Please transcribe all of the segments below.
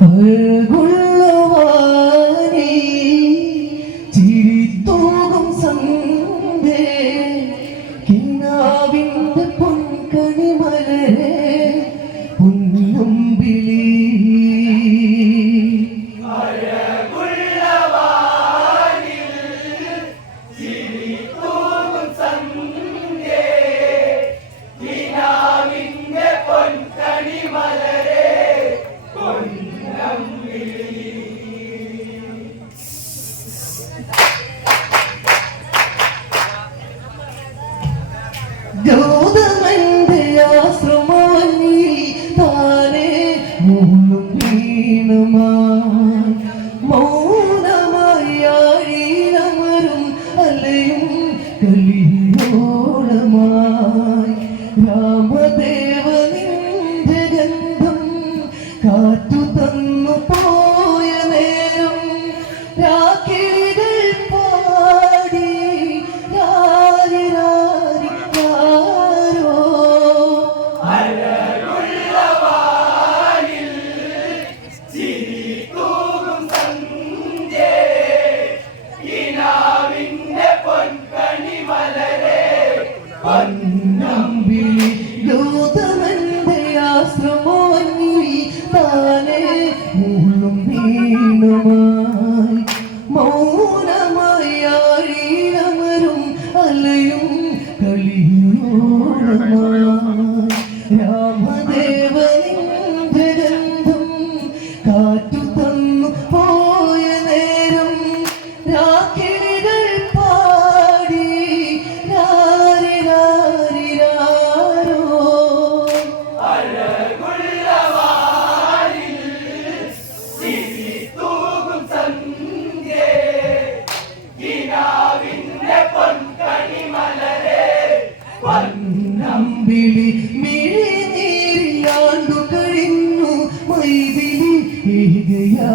അൾകൊള്ളുവാനേ ചിരിത്തോകും സന്ധേ കിന്നാവിന്റെ പൊൻകണി മലരെ പൊന്നുമ്പിളി ചിരിത്തോ 了吗？പിഴ നേരില്ലാണ്ടു കഴിഞ്ഞു മൈതിലി എഴുകയാ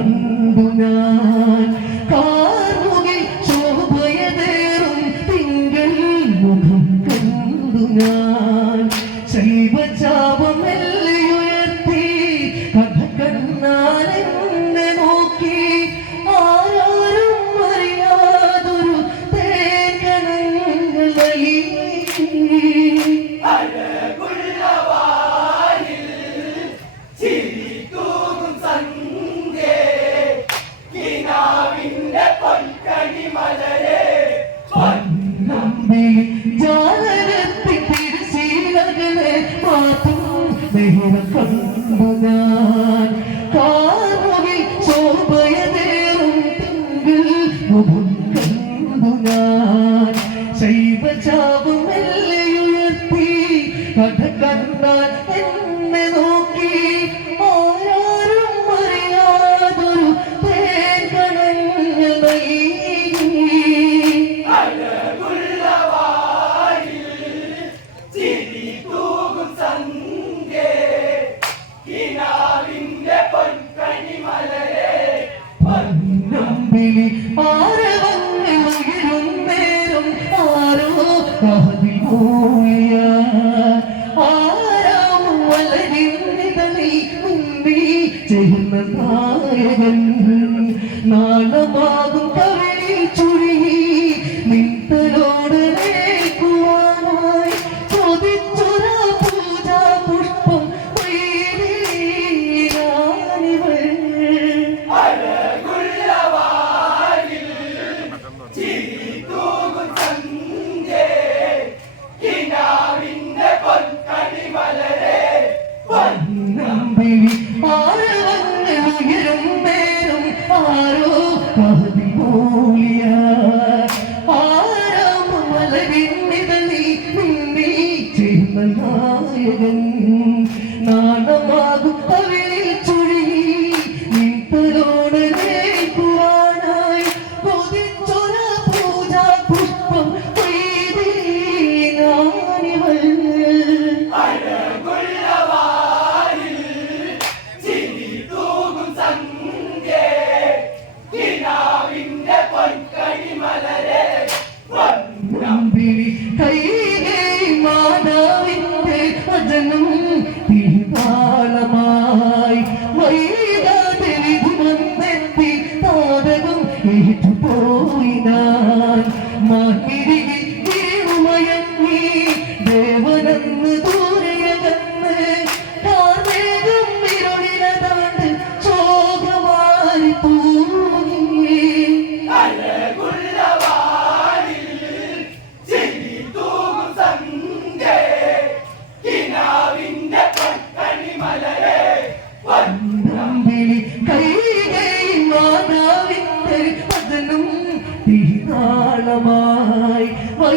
മുൻപു ഞാൻ കാർമുകിൽ ശോഭയതേറും തിങ്കൾ മുഖം കണ്ടു ഞാൻ ശൈവചാപമെല്ലുയർത്തി കഥ കണ്ണാലെന്നെ നോക്കി ആരാരും അറിയാതൊരു തേക്കണങ്ങൾ അഴകുള്ള ചെയ്യുന്ന നായകൻ നാണമാകും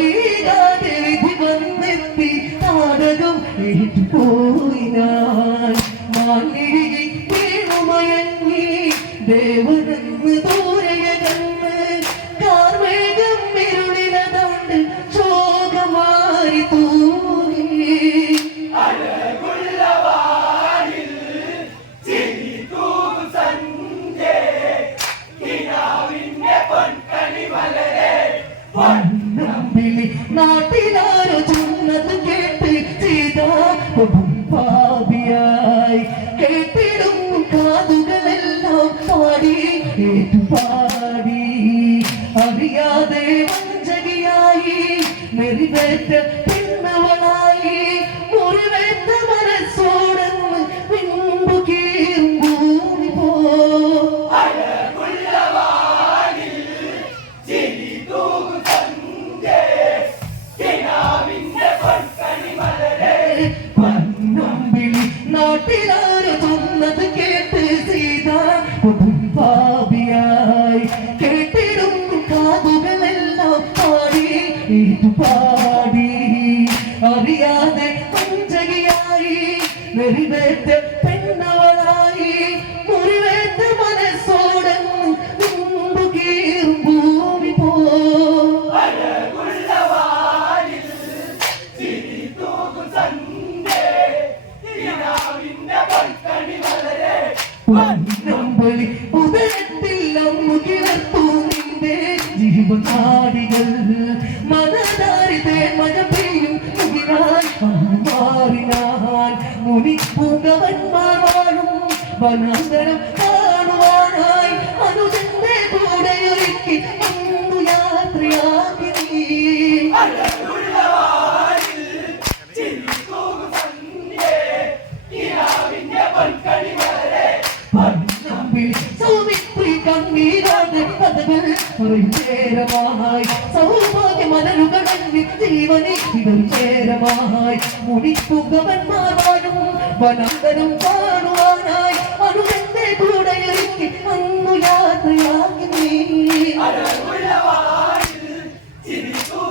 বলি പാടി. അറിയാതെ വഞ്ചകിയായി മെറിവേറ്റ തേന്മഴ പെയ്യും മുകിലാൽ മാറിനാൽ മുനിപ്പൂങ്കവന്മാർ വാഴും വനാന്തരം കാണുവാനായി അനുജന്റെ കൂടെ ഒരുക്കി അന്നു യാത്രയാക്കി കണ്ണീരാണ് കഥകൾ ഒരു നേരമായി. ജീവനെ ചേരമായി. മുടിപ്പുകവന്മാർ വാഴും വനാന്തരം കാണുവാനായി. അനുരന്റെ കൂടെ ഒരുക്കി അന്നു യാത്രയാക്കി നീ ചിരിത്തോ